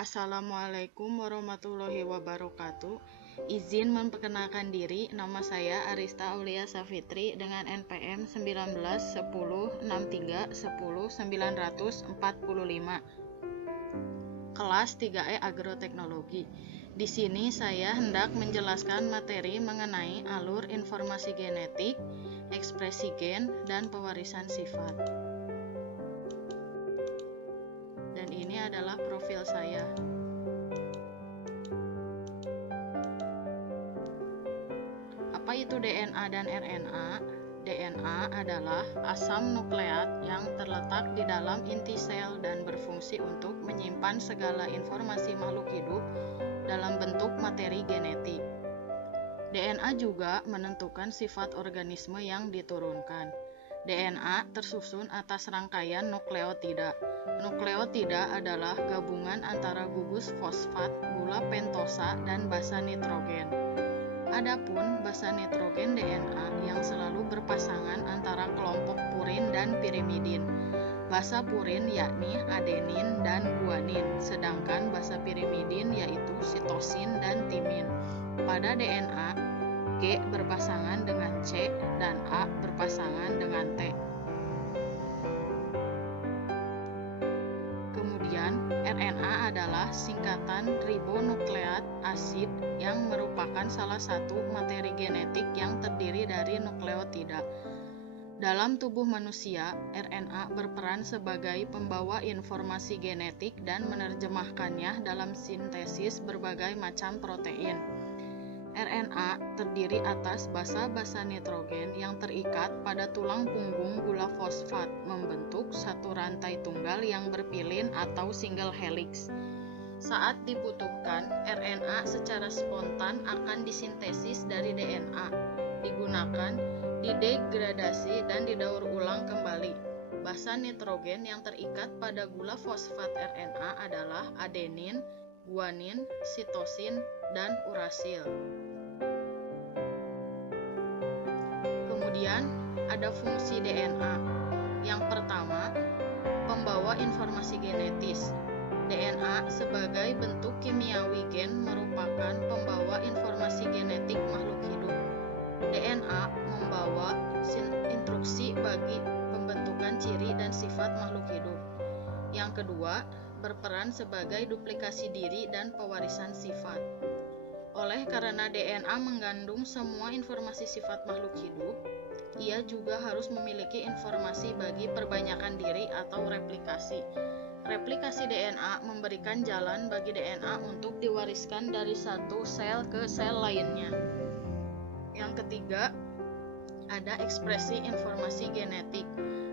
Assalamualaikum warahmatullahi wabarakatuh. Izin memperkenalkan diri, nama saya Arista Aulia Safitri dengan NPM 191063101945. Kelas 3E Agroteknologi. Di sini saya hendak menjelaskan materi mengenai alur informasi genetik, ekspresi gen, dan pewarisan sifat. Dan ini adalah profil saya. Apa itu DNA dan RNA? DNA adalah asam nukleat yang terletak di dalam inti sel dan berfungsi untuk menyimpan segala informasi makhluk hidup dalam bentuk materi genetik. DNA juga menentukan sifat organisme yang diturunkan. DNA tersusun atas rangkaian nukleotida. Nukleotida adalah gabungan antara gugus fosfat, gula pentosa, dan basa nitrogen. Adapun basa nitrogen DNA yang selalu berpasangan antara kelompok purin dan pirimidin. Basa purin yakni adenin dan guanin, sedangkan basa pirimidin yaitu sitosin dan timin. Pada DNA, G berpasangan dengan C dan A berpasangan dengan T. Kemudian, RNA adalah singkatan ribonukleat asid yang merupakan salah satu materi genetik yang terdiri dari nukleotida. Dalam tubuh manusia, RNA berperan sebagai pembawa informasi genetik dan menerjemahkannya dalam sintesis berbagai macam protein. RNA terdiri atas basa-basa nitrogen yang terikat pada tulang punggung gula fosfat, membentuk satu rantai tunggal yang berpilin atau single helix. Saat dibutuhkan, RNA secara spontan akan disintesis dari DNA, digunakan, didegradasi, dan didaur ulang kembali. Basa nitrogen yang terikat pada gula fosfat RNA adalah adenin, guanin, sitosin, dan urasil. Kemudian ada fungsi DNA. Yang pertama, pembawa informasi genetis. DNA sebagai bentuk kimiawi gen merupakan pembawa informasi genetik makhluk hidup. DNA membawa instruksi bagi pembentukan ciri dan sifat makhluk hidup. Yang kedua, berperan sebagai duplikasi diri dan pewarisan sifat. Oleh karena DNA mengandung semua informasi sifat makhluk hidup, ia juga harus memiliki informasi bagi perbanyakan diri atau replikasi. Replikasi DNA memberikan jalan bagi DNA untuk diwariskan dari satu sel ke sel lainnya. Yang ketiga, ada ekspresi informasi genetik.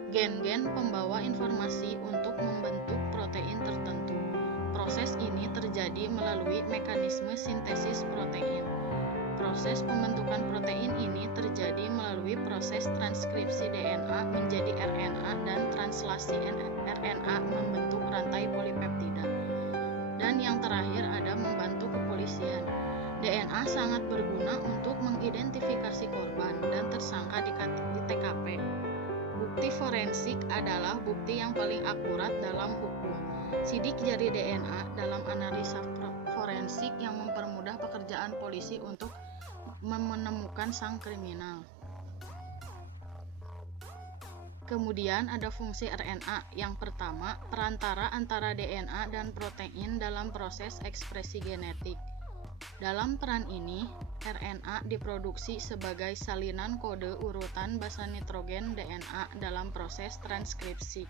Gen-gen pembawa informasi untuk membentuk protein tertentu. Proses ini terjadi melalui mekanisme sintesis protein. Proses pembentukan protein ini terjadi melalui proses transkripsi DNA menjadi RNA dan translasi RNA membentuk rantai polipeptida. Dan yang terakhir ada membantu kepolisian. DNA sangat berguna untuk mengidentifikasi korban dan tersangka di TKP. Bukti forensik adalah bukti yang paling akurat dalam hukum. Sidik jari DNA dalam analisa forensik yang mempermudah pekerjaan polisi untuk menemukan sang kriminal. Kemudian ada fungsi RNA. Yang pertama, perantara antara DNA dan protein dalam proses ekspresi genetik. Dalam peran ini, RNA diproduksi sebagai salinan kode urutan basa nitrogen DNA dalam proses transkripsi.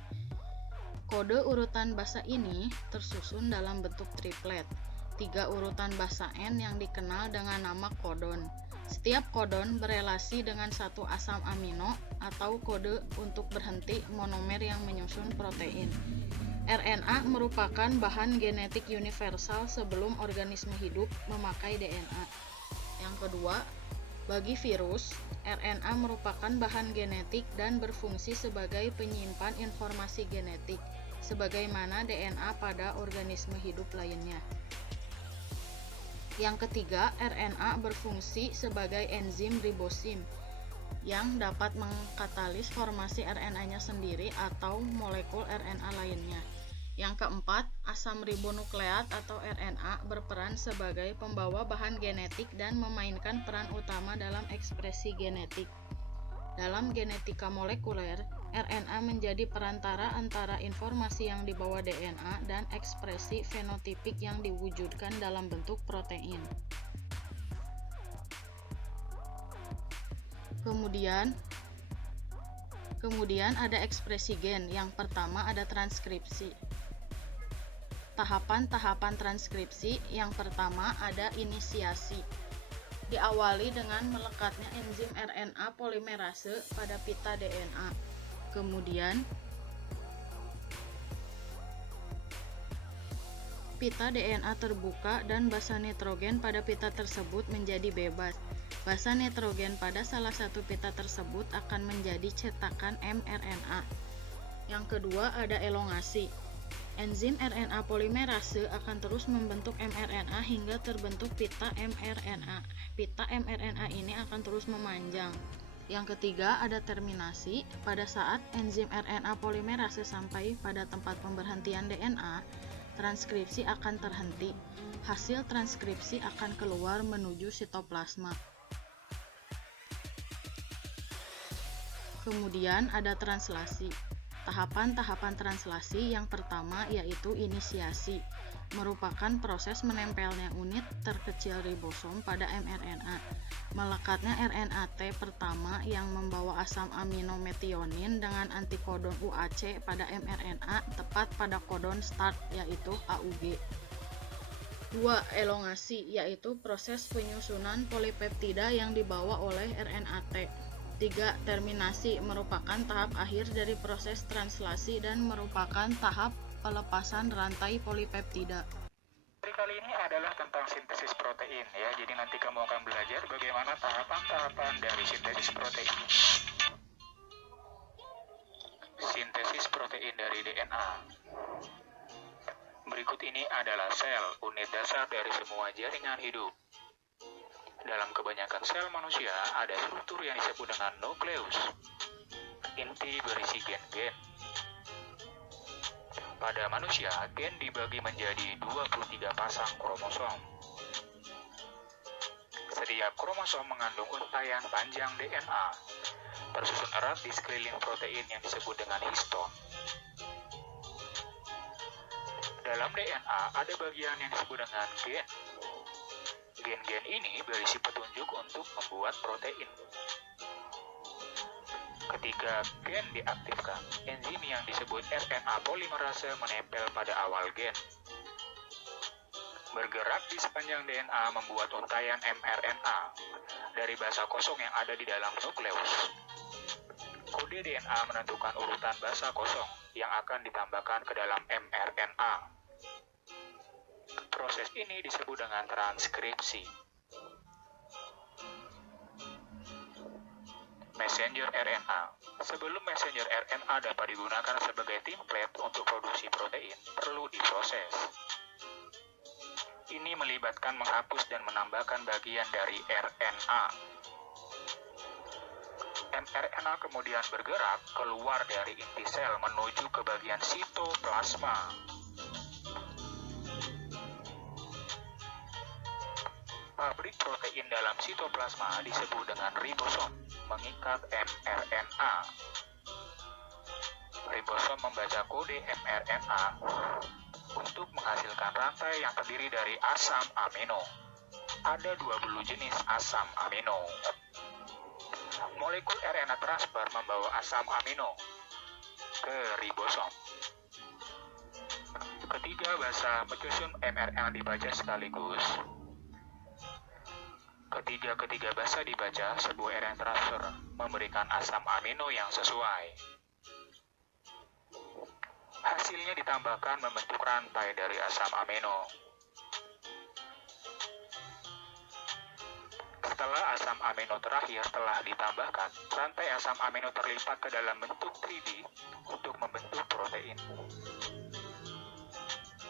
Kode urutan basa ini tersusun dalam bentuk triplet, 3 urutan basa N yang dikenal dengan nama kodon. Setiap kodon berelasi dengan satu asam amino atau kode untuk berhenti monomer yang menyusun protein. RNA merupakan bahan genetik universal sebelum organisme hidup memakai DNA. Yang kedua, bagi virus, RNA merupakan bahan genetik dan berfungsi sebagai penyimpan informasi genetik, sebagaimana DNA pada organisme hidup lainnya. Yang ketiga, RNA berfungsi sebagai enzim ribosim yang dapat mengkatalis formasi RNA-nya sendiri atau molekul RNA lainnya. Yang keempat, asam ribonukleat atau RNA berperan sebagai pembawa bahan genetik dan memainkan peran utama dalam ekspresi genetik. Dalam genetika molekuler, RNA menjadi perantara antara informasi yang dibawa DNA dan ekspresi fenotipik yang diwujudkan dalam bentuk protein. Kemudian ada ekspresi gen. Yang pertama ada transkripsi. Tahapan-tahapan transkripsi yang pertama ada inisiasi. Diawali dengan melekatnya enzim RNA polimerase pada pita DNA. Kemudian, pita DNA terbuka dan basa nitrogen pada pita tersebut menjadi bebas. Basa nitrogen pada salah satu pita tersebut akan menjadi cetakan mRNA. Yang kedua ada elongasi. Enzim RNA polimerase akan terus membentuk mRNA hingga terbentuk pita mRNA. Pita mRNA ini akan terus memanjang. Yang ketiga ada terminasi. Pada saat enzim RNA polimerase sampai pada tempat pemberhentian DNA, transkripsi akan terhenti. Hasil transkripsi akan keluar menuju sitoplasma. Kemudian ada translasi. Tahapan-tahapan translasi yang pertama yaitu inisiasi, merupakan proses menempelnya unit terkecil ribosom pada mRNA. Melekatnya RNA-T pertama yang membawa asam amino metionin dengan antikodon UAC pada mRNA tepat pada kodon start yaitu AUG. 2. Elongasi, yaitu proses penyusunan polipeptida yang dibawa oleh RNA-T. 3. Terminasi, merupakan tahap akhir dari proses translasi dan merupakan tahap pelepasan rantai polipeptida. Kali ini adalah tentang sintesis protein ya. Jadi nanti kamu akan belajar bagaimana tahapan-tahapan dari sintesis protein. Sintesis protein dari DNA. Berikut ini adalah sel, unit dasar dari semua jaringan hidup. Dalam kebanyakan sel manusia ada struktur yang disebut dengan nukleus. Inti berisi gen-gen. Pada manusia, gen dibagi menjadi 23 pasang kromosom. Setiap kromosom mengandung untaian panjang DNA, tersusun erat di sekeliling protein yang disebut dengan histon. Dalam DNA ada bagian yang disebut dengan gen. Gen-gen ini berisi petunjuk untuk membuat protein. Ketika gen diaktifkan, enzim yang disebut RNA polimerase menempel pada awal gen. Bergerak di sepanjang DNA membuat untaian mRNA dari basa kosong yang ada di dalam nukleus. Kode DNA menentukan urutan basa kosong yang akan ditambahkan ke dalam mRNA. Proses ini disebut dengan transkripsi. Messenger RNA. Sebelum messenger RNA dapat digunakan sebagai template untuk produksi protein, perlu diproses. Ini melibatkan menghapus dan menambahkan bagian dari RNA. mRNA kemudian bergerak keluar dari inti sel menuju ke bagian sitoplasma. Pabrik protein dalam sitoplasma disebut dengan ribosom, mengikat mRNA. Ribosom membaca kode mRNA untuk menghasilkan rantai yang terdiri dari asam amino. Ada 20 jenis asam amino. Molekul RNA transfer membawa asam amino ke ribosom. Ketiga basa menyusun mRNA dibaca sekaligus. Ketiga basa dibaca, sebuah RNA transfer memberikan asam amino yang sesuai. Hasilnya ditambahkan membentuk rantai dari asam amino. Setelah asam amino terakhir telah ditambahkan, rantai asam amino terlipat ke dalam bentuk 3D untuk membentuk protein.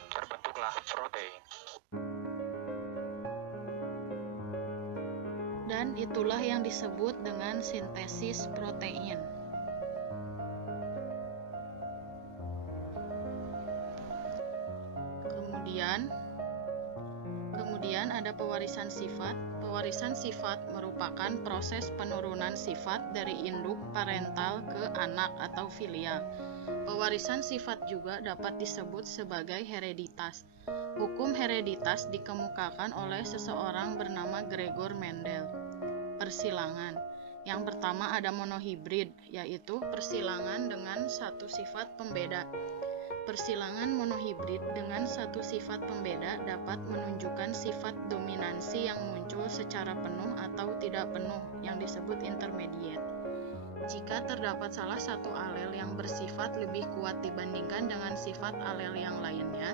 Terbentuklah protein. Dan itulah yang disebut dengan sintesis protein. Kemudian ada pewarisan sifat. Pewarisan sifat merupakan proses penurunan sifat dari induk parental ke anak atau filial. Pewarisan sifat juga dapat disebut sebagai hereditas. Hukum hereditas dikemukakan oleh seseorang bernama Gregor Mendel. Persilangan. Yang pertama ada monohibrid, yaitu persilangan dengan satu sifat pembeda. Persilangan monohibrid dengan satu sifat pembeda dapat menunjukkan sifat dominansi yang muncul secara penuh atau tidak penuh, yang disebut intermediate. Jika terdapat salah satu alel yang bersifat lebih kuat dibandingkan dengan sifat alel yang lainnya,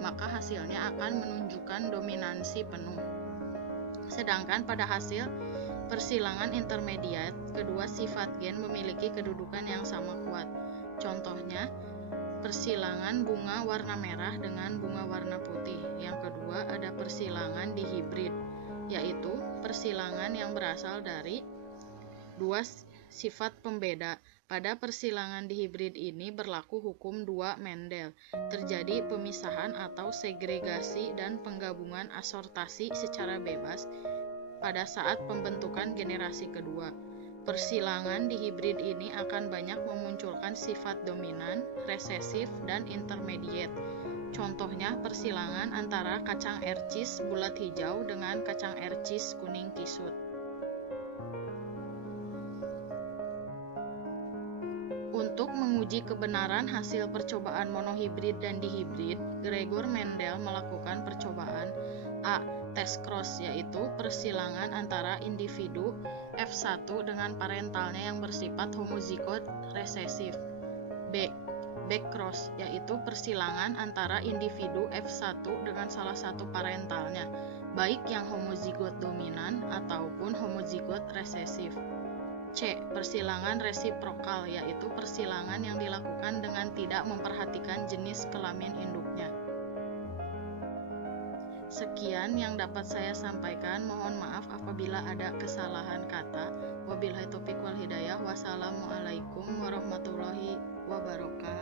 maka hasilnya akan menunjukkan dominansi penuh. Sedangkan pada hasil persilangan intermediate, kedua sifat gen memiliki kedudukan yang sama kuat. Contohnya, persilangan bunga warna merah dengan bunga warna putih. Yang kedua ada persilangan dihibrid, yaitu persilangan yang berasal dari dua sifat pembeda. Pada persilangan dihibrid ini berlaku hukum 2 Mendel. Terjadi pemisahan atau segregasi dan penggabungan asortasi secara bebas pada saat pembentukan generasi kedua. Persilangan dihibrid ini akan banyak memunculkan sifat dominan, resesif, dan intermediate. Contohnya persilangan antara kacang ercis bulat hijau dengan kacang ercis kuning kisut. Untuk menguji kebenaran hasil percobaan monohibrid dan dihibrid, Gregor Mendel melakukan percobaan A. Test cross, yaitu persilangan antara individu F1 dengan parentalnya yang bersifat homozigot resesif. B. Back cross, yaitu persilangan antara individu F1 dengan salah satu parentalnya, baik yang homozigot dominan ataupun homozigot resesif. C. Persilangan resiprokal, yaitu persilangan yang dilakukan dengan tidak memperhatikan jenis kelamin induknya. Sekian yang dapat saya sampaikan. Mohon maaf apabila ada kesalahan kata. Wabillahi taufiq wal hidayah. Wassalamualaikum warahmatullahi wabarakatuh.